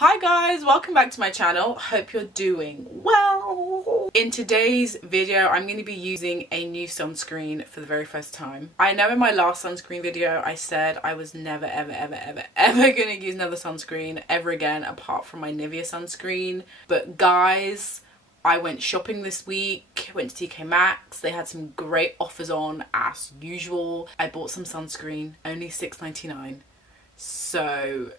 Hi guys, welcome back to my channel. Hope you're doing well. In today's video, I'm going to be using a new sunscreen for the very first time. I know in my last sunscreen video, I said I was never ever going to use another sunscreen ever again apart from my Nivea sunscreen. But guys, I went shopping this week, went to TK Maxx. They had some great offers on as usual. I bought some sunscreen, only $6.99. So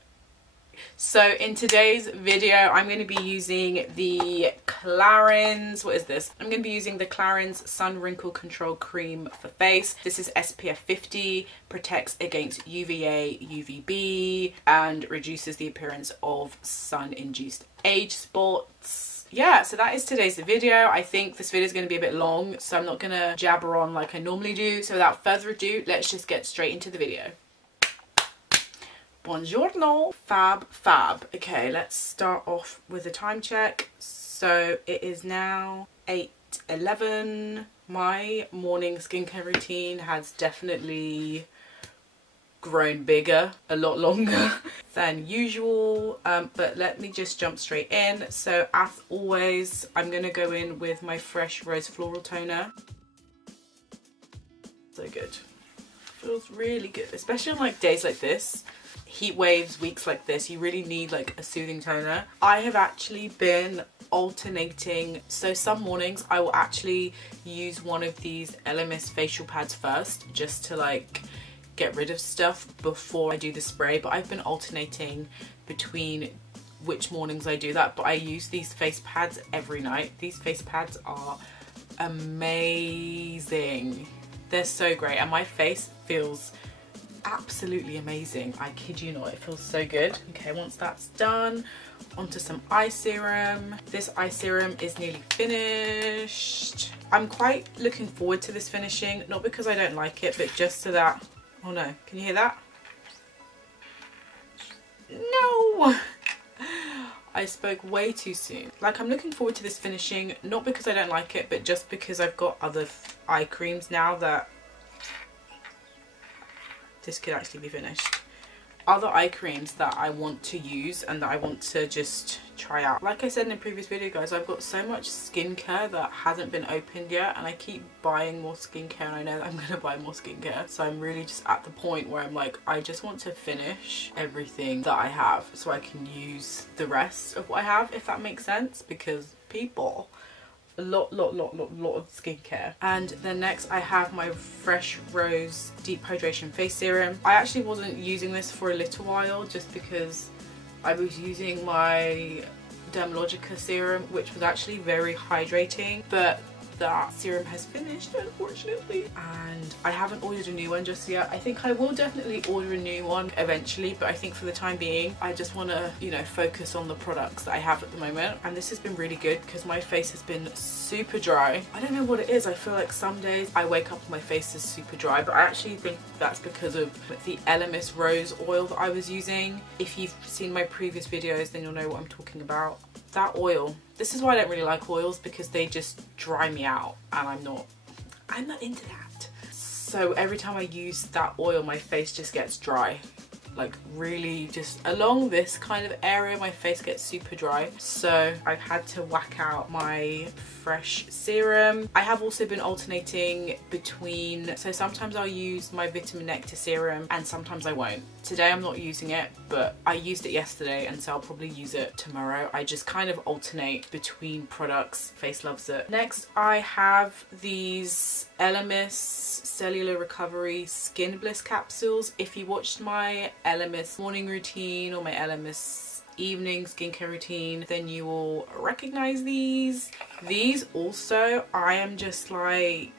in today's video, I'm going to be using the CLARINS, what is this? I'm going to be using the CLARINS Sun Wrinkle Control Cream for face. This is SPF50, protects against UVA, UVB, and reduces the appearance of sun-induced age spots. Yeah, so that is today's video. I think this video is going to be a bit long, so I'm not going to jabber on like I normally do. So without further ado, let's just get straight into the video. Buongiorno. Fab. Okay, let's start off with a time check. So it is now 8:11. My morning skincare routine has definitely grown bigger, a lot longer than usual, but let me just jump straight in. So as always, I'm gonna go in with my fresh rose floral toner. So good, feels really good, especially on like days like this, heat waves, weeks like this. You really need like a soothing toner. I have actually been alternating, so some mornings I will actually use one of these LMS facial pads first, just to like get rid of stuff before I do the spray. But I've been alternating between which mornings I do that, but I use these face pads every night. These face pads are amazing. They're so great, and my face feels absolutely amazing. I kid you not, it feels so good. Okay, once that's done, onto some eye serum. This eye serum is nearly finished. I'm quite looking forward to this finishing, not because I don't like it, but just so that, oh no, can you hear that? No! I spoke way too soon. Like, I'm looking forward to this finishing, not because I don't like it, but just because I've got other eye creams now that this could actually be finished. Other eye creams that I want to use and that I want to just try out. Like I said in a previous video, guys, I've got so much skincare that hasn't been opened yet, and I keep buying more skincare, and I know that I'm gonna buy more skincare. So I'm really just at the point where I'm like, I just want to finish everything that I have so I can use the rest of what I have, if that makes sense, because people, a lot of skincare. And then next I have my Fresh Rose Deep Hydration Face Serum. I actually wasn't using this for a little while just because I was using my Dermalogica serum, which was actually very hydrating, but that serum has finished, unfortunately, and I haven't ordered a new one just yet. I think I will definitely order a new one eventually, but I think for the time being I just want to, you know, focus on the products that I have at the moment. And this has been really good because my face has been super dry. I don't know what it is. I feel like some days I wake up and my face is super dry, but I actually think that's because of the LMS rose oil that I was using. If you've seen my previous videos, then you'll know what I'm talking about. That oil, this is why I don't really like oils, because they just dry me out, and I'm not into that. So every time I use that oil, my face just gets dry. Like, really, just along this kind of area my face gets super dry. So I've had to whack out my fresh serum. I have also been alternating between, so sometimes I'll use my vitamin nectar serum and sometimes I won't. Today I'm not using it, but I used it yesterday, and so I'll probably use it tomorrow. I just kind of alternate between products. Face loves it. Next I have these LMS Cellular Recovery Skin Bliss capsules. If you watched my LMS morning routine or my LMS evening skincare routine, then you will recognize these. These also, I am just like,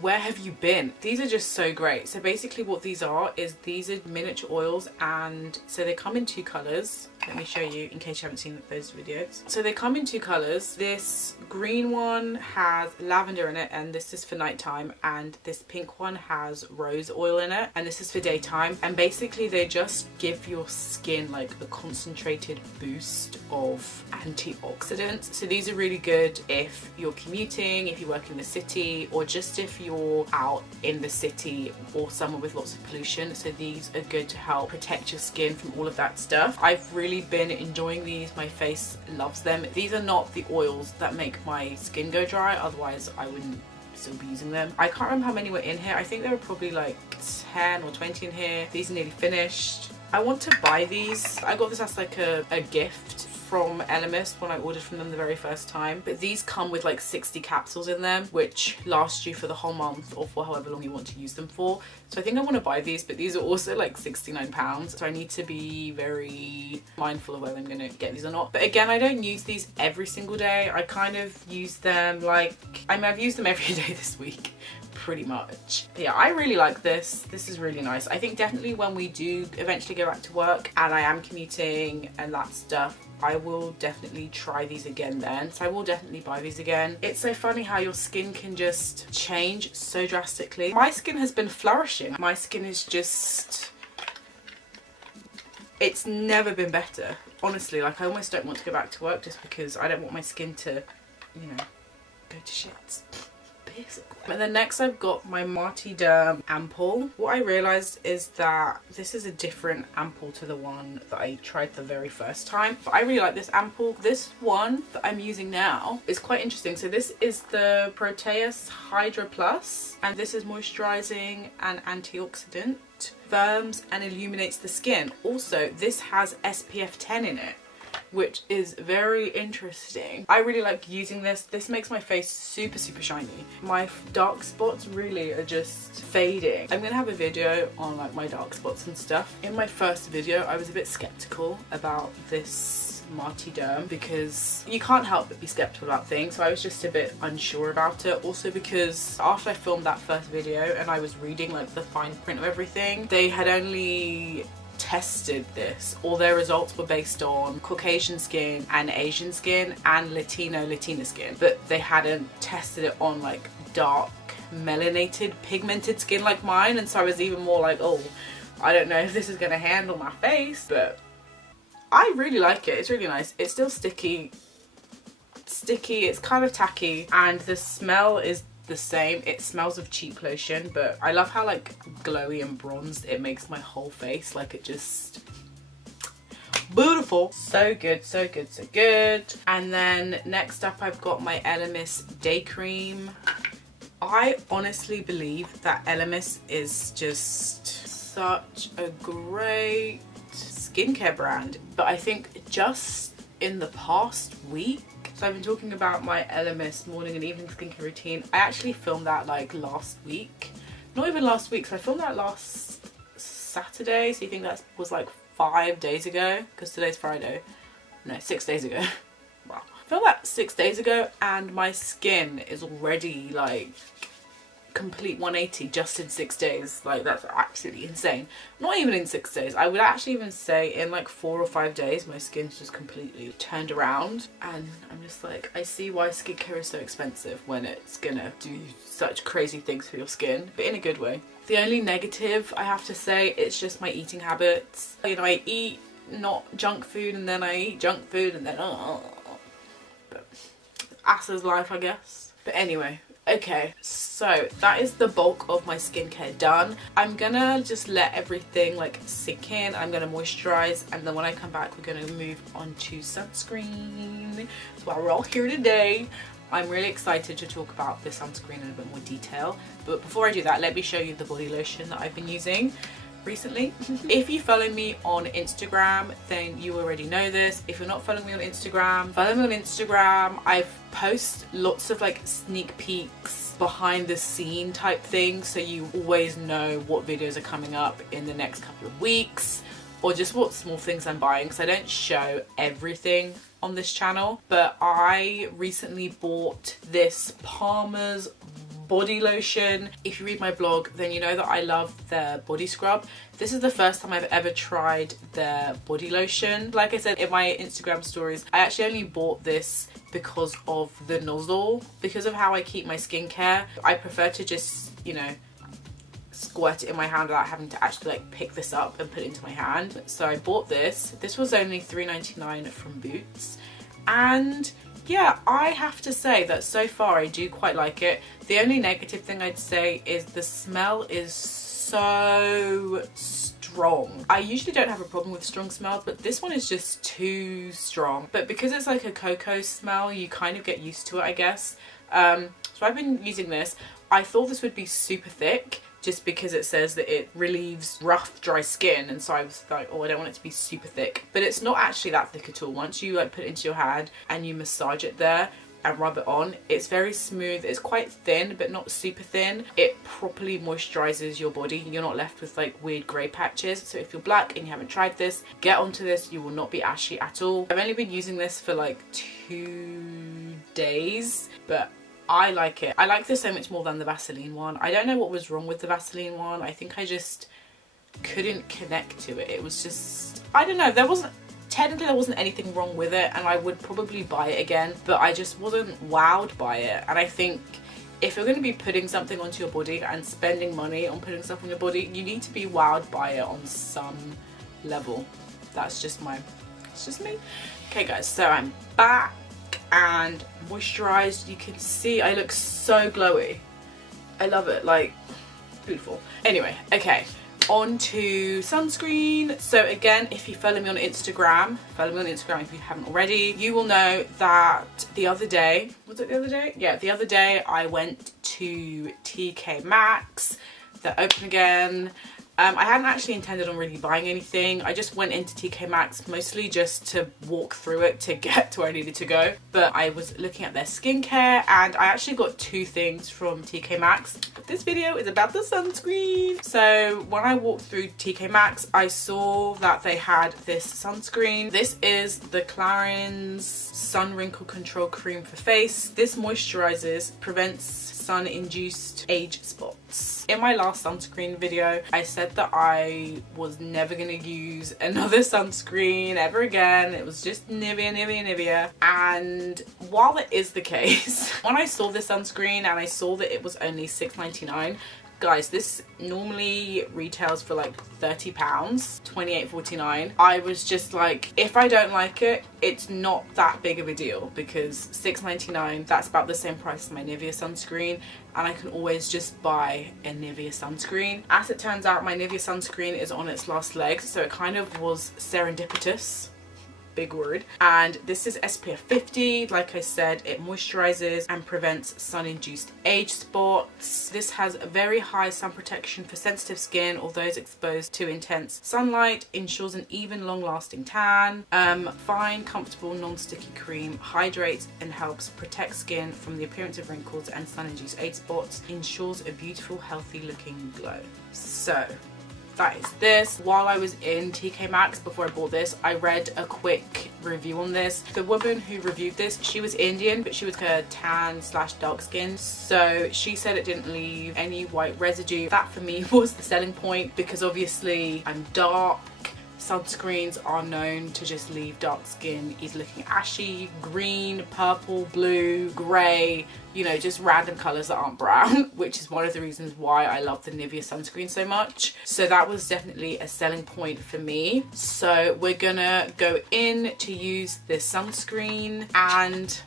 where have you been? These are just so great. So basically what these are is, these are miniature oils, and so they come in two colors. Let me show you in case you haven't seen those videos. So they come in two colors. This green one has lavender in it, and this is for nighttime, and this pink one has rose oil in it, and this is for daytime. And basically they just give your skin like a concentrated boost of antioxidants. So these are really good if you're commuting, if you work in the city, or just if you're out in the city or somewhere with lots of pollution. So these are good to help protect your skin from all of that stuff. I've really been enjoying these. My face loves them. These are not the oils that make my skin go dry, otherwise I wouldn't still be using them. I can't remember how many were in here. I think there were probably like 10 or 20 in here. These are nearly finished. I want to buy these. I got this as like a gift from Elemis when I ordered from them the very first time, but these come with like 60 capsules in them, which last you for the whole month or for however long you want to use them for. So I think I want to buy these, but these are also like £69, so I need to be very mindful of whether I'm going to get these or not. But again, I don't use these every single day. I kind of use them like, I mean, I've used them every day this week pretty much. But yeah, I really like this. This is really nice. I think definitely when we do eventually go back to work and I am commuting and that stuff, I will definitely try these again then. So I will definitely buy these again. It's so funny how your skin can just change so drastically. My skin has been flourishing. My skin is just, it's never been better. Honestly, like I almost don't want to go back to work just because I don't want my skin to, you know, go to shits. And then next I've got my Martyderm ampoule. What I realised is that this is a different ampoule to the one that I tried the very first time. But I really like this ampoule. This one that I'm using now is quite interesting. So this is the Proteus Hydra Plus, and this is moisturising and antioxidant, firms and illuminates the skin. Also, this has SPF 10 in it, which is very interesting. I really like using this. This makes my face super shiny. My dark spots really are just fading. I'm gonna have a video on like my dark spots and stuff. In my first video I was a bit skeptical about this Martyderm because you can't help but be skeptical about things, so I was just a bit unsure about it. Also because after I filmed that first video and I was reading like the fine print of everything, they had only tested this. All their results were based on Caucasian skin and Asian skin and Latina skin, but they hadn't tested it on like dark melanated pigmented skin like mine. And so I was even more like, oh, I don't know if this is gonna handle my face, but I really like it. It's really nice. It's still sticky, it's kind of tacky, and the smell is the same. It smells of cheap lotion, but I love how like glowy and bronzed it makes my whole face. Like it just beautiful. So good, so good, so good. And then next up I've got my Elemis day cream. I honestly believe that Elemis is just such a great skincare brand, but I think just in the past week, so I've been talking about my Elemis morning and evening skincare routine. I actually filmed that like last week. Not even last week, so I filmed that last Saturday. So you think that was like 5 days ago? Because today's Friday. No, 6 days ago. Wow. I filmed that 6 days ago and my skin is already like complete 180 just in 6 days. Like that's absolutely insane. Not even in 6 days, I would actually even say in like 4 or 5 days my skin's just completely turned around, and I'm just like, I see why skincare is so expensive when it's gonna do such crazy things for your skin, but in a good way. The only negative I have to say, it's just my eating habits. You know, I eat not junk food and then I eat junk food and then but ass is life, I guess. But anyway, okay, so that is the bulk of my skincare done. I'm gonna just let everything like sink in. I'm gonna moisturize, and then when I come back we're gonna move on to sunscreen. So while we're all here today, I'm really excited to talk about this sunscreen in a bit more detail. But before I do that, let me show you the body lotion that I've been using recently. If you follow me on Instagram, then you already know this. If you're not following me on Instagram, follow me on Instagram. I post lots of like sneak peeks, behind the scene type things, so you always know what videos are coming up in the next couple of weeks, or just what small things I'm buying, because I don't show everything on this channel. But I recently bought this Palmer's body lotion. If you read my blog, then you know that I love their body scrub. This is the first time I've ever tried their body lotion. Like I said in my Instagram stories, I actually only bought this because of the nozzle. Because of how I keep my skincare, I prefer to just, you know, squirt it in my hand without having to actually like pick this up and put it into my hand. So I bought this. This was only $3.99 from Boots, and yeah, I have to say that so far I do quite like it. The only negative thing I'd say is the smell is so strong. I usually don't have a problem with strong smells, but this one is just too strong. But because it's like a cocoa smell, you kind of get used to it, I guess. So I've been using this. I thought this would be super thick just because it says that it relieves rough, dry skin, and so I was like, oh, I don't want it to be super thick. But it's not actually that thick at all. Once you like put it into your hand and you massage it there and rub it on, it's very smooth. It's quite thin but not super thin. It properly moisturizes your body. You're not left with like weird grey patches. So if you're black and you haven't tried this, get onto this. You will not be ashy at all. I've only been using this for like 2 days, but I like it. I like this so much more than the Vaseline one. I don't know what was wrong with the Vaseline one. I think I just couldn't connect to it. It was just, I don't know, technically there wasn't anything wrong with it, and I would probably buy it again, but I just wasn't wowed by it. And I think if you're going to be putting something onto your body and spending money on putting stuff on your body, you need to be wowed by it on some level. That's just it's just me. Okay guys, so I'm back and moisturized. You can see I look so glowy. I love it, like, beautiful. Anyway, okay, on to sunscreen. So again, if you follow me on Instagram if you haven't already, you will know that the other day, was it the other day? Yeah, the other day I went to TK Maxx. They're open again. I hadn't actually intended on really buying anything. I just went into TK Maxx mostly just to walk through it to get to where I needed to go. But I was looking at their skincare and I actually got 2 things from TK Maxx. But this video is about the sunscreen. So when I walked through TK Maxx, I saw that they had this sunscreen. This is the CLARINS Sun Wrinkle Control Cream for Face. This moisturizes, prevents sun-induced age spots. In my last sunscreen video, I said that I was never gonna use another sunscreen ever again. It was just Nivea, Nivea, Nivea. And while that is the case, when I saw this sunscreen and I saw that it was only $6.99, guys, this normally retails for like £30, $28.49. I was just like, if I don't like it, it's not that big of a deal, because $6.99, that's about the same price as my Nivea sunscreen, and I can always just buy a Nivea sunscreen. As it turns out, my Nivea sunscreen is on its last legs, so it kind of was serendipitous. Big word. And this is SPF 50. Like I said, it moisturizes and prevents sun-induced age spots. This has a very high sun protection for sensitive skin or those exposed to intense sunlight, ensures an even long-lasting tan. Fine, comfortable, non-sticky cream, hydrates and helps protect skin from the appearance of wrinkles and sun-induced age spots, ensures a beautiful, healthy looking glow. So that is this. While I was in TK Maxx before I bought this, I read a quick review on this. The woman who reviewed this, she was Indian, but she was kind of tan / dark skin. So she said it didn't leave any white residue. That for me was the selling point, because obviously I'm dark. Sunscreens are known to just leave dark skin either looking ashy, green, purple, blue, grey, you know, just random colours that aren't brown, which is one of the reasons why I love the Nivea sunscreen so much. So that was definitely a selling point for me. So we're gonna go in to use this sunscreen and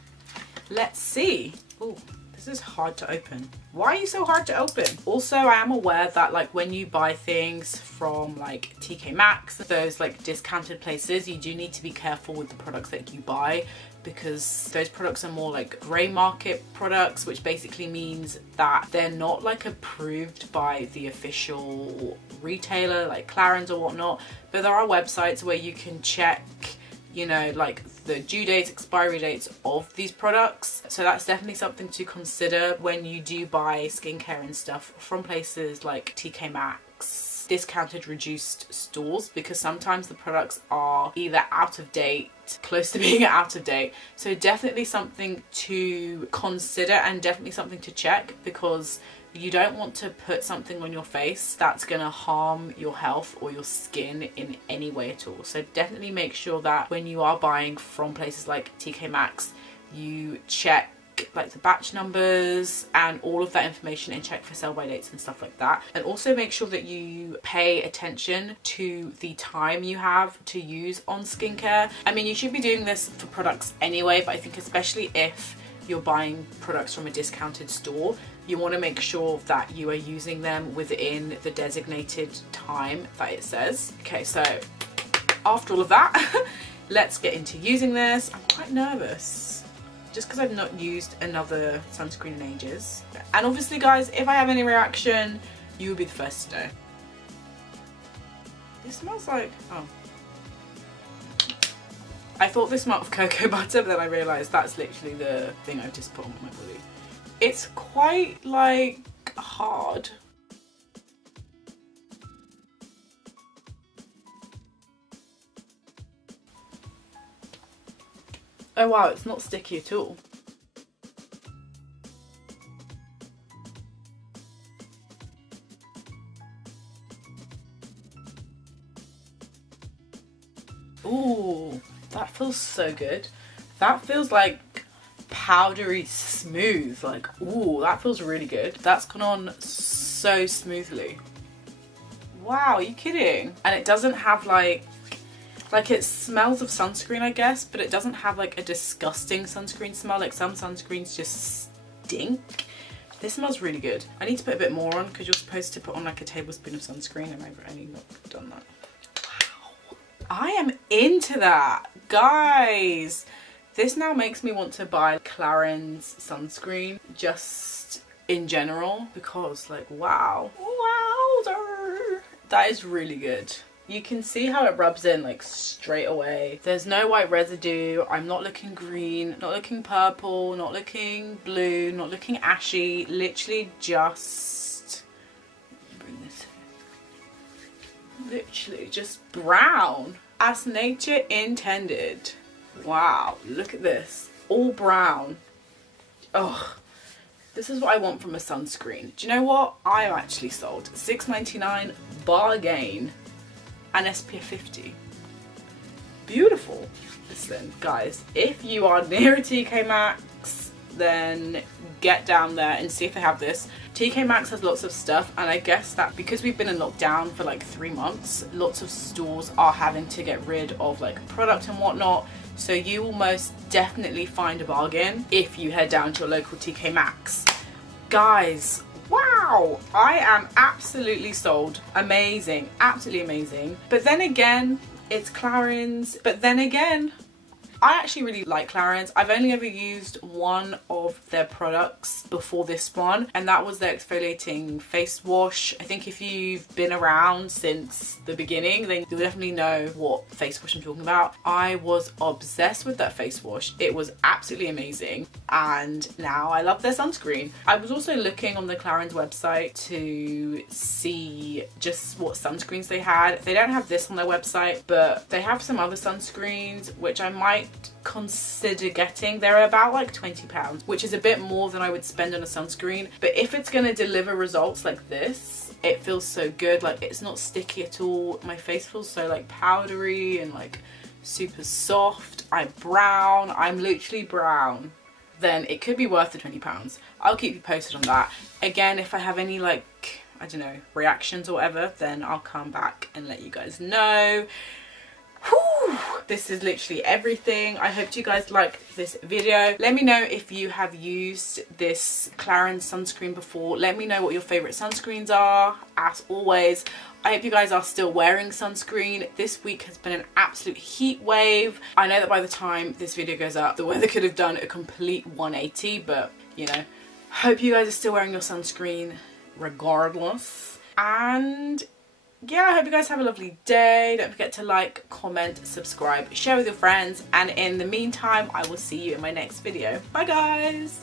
let's see. Ooh. This is hard to open. Why are you so hard to open? Also, I am aware that like when you buy things from like TK Maxx, those like discounted places, you do need to be careful with the products that you buy, because those products are more like grey market products, which basically means that they're not like approved by the official retailer like CLARINS or whatnot, but there are websites where you can check, you know, like the due dates, expiry dates of these products. So that's definitely something to consider when you do buy skincare and stuff from places like TK Maxx, discounted reduced stores, because sometimes the products are either out of date, close to being out of date. So definitely something to consider and definitely something to check, because you don't want to put something on your face that's gonna harm your health or your skin in any way at all. So definitely make sure that when you are buying from places like TK Maxx, you check like the batch numbers and all of that information and check for sell by dates and stuff like that. And also make sure that you pay attention to the time you have to use on skincare. I mean, you should be doing this for products anyway, but I think especially if you're buying products from a discounted store, you want to make sure that you are using them within the designated time that it says. Okay, so after all of that, let's get into using this. I'm quite nervous just because I've not used another sunscreen in ages. And obviously guys, if I have any reaction, you will be the first to know. This smells like, oh. I thought this smelled of cocoa butter, but then I realised that's literally the thing I've just put on my body. It's quite like hard. Oh wow, it's not sticky at all. Ooh, that feels so good. That feels like powdery smooth. Like, ooh, that feels really good. That's gone on so smoothly. Wow, are you kidding? And it doesn't have like it smells of sunscreen, I guess, but it doesn't have like a disgusting sunscreen smell. Like some sunscreens just stink. This smells really good. I need to put a bit more on because you're supposed to put on like a tablespoon of sunscreen and I've only not done that. Wow. I am into that. Guys, this now makes me want to buy CLARINS sunscreen just in general because like, wow. Wowzer. That is really good. You can see how it rubs in like straight away. There's no white residue. I'm not looking green, not looking purple, not looking blue, not looking ashy. Literally just, bring this here. Literally just brown as nature intended. Wow, look at this. All brown. Oh, this is what I want from a sunscreen. Do you know what? I'm actually sold. $6.99 bargain. And SPF50. Beautiful. Listen, guys, if you are near a TK Maxx, then get down there and see if they have this. TK Maxx has lots of stuff, and I guess that because we've been in lockdown for like 3 months, lots of stores are having to get rid of like product and whatnot. So you will most definitely find a bargain if you head down to your local TK Maxx. Guys, wow, I am absolutely sold. Amazing, absolutely amazing. But then again, it's CLARINS. But then again, I actually really like CLARINS. I've only ever used one of their products before this one, and that was their exfoliating face wash. I think if you've been around since the beginning, then you'll definitely know what face wash I'm talking about. I was obsessed with that face wash. It was absolutely amazing, and now I love their sunscreen. I was also looking on the CLARINS website to see just what sunscreens they had. They don't have this on their website, but they have some other sunscreens which I might consider getting. They're about like £20, which is a bit more than I would spend on a sunscreen, but if it's going to deliver results like this, it feels so good. Like, it's not sticky at all. My face feels so like powdery and like super soft. I'm brown. I'm literally brown. Then it could be worth the £20. I'll keep you posted on that. Again, if I have any like, I don't know, reactions or whatever, then I'll come back and let you guys know. Whew, this is literally everything. I hope you guys liked this video. Let me know if you have used this CLARINS sunscreen before. Let me know what your favorite sunscreens are. As always, I hope you guys are still wearing sunscreen. This week has been an absolute heat wave. I know that by the time this video goes up, the weather could have done a complete 180, but you know, hope you guys are still wearing your sunscreen regardless. And yeah, I hope you guys have a lovely day. Don't forget to like, comment, subscribe, share with your friends, and in the meantime, I will see you in my next video. Bye guys!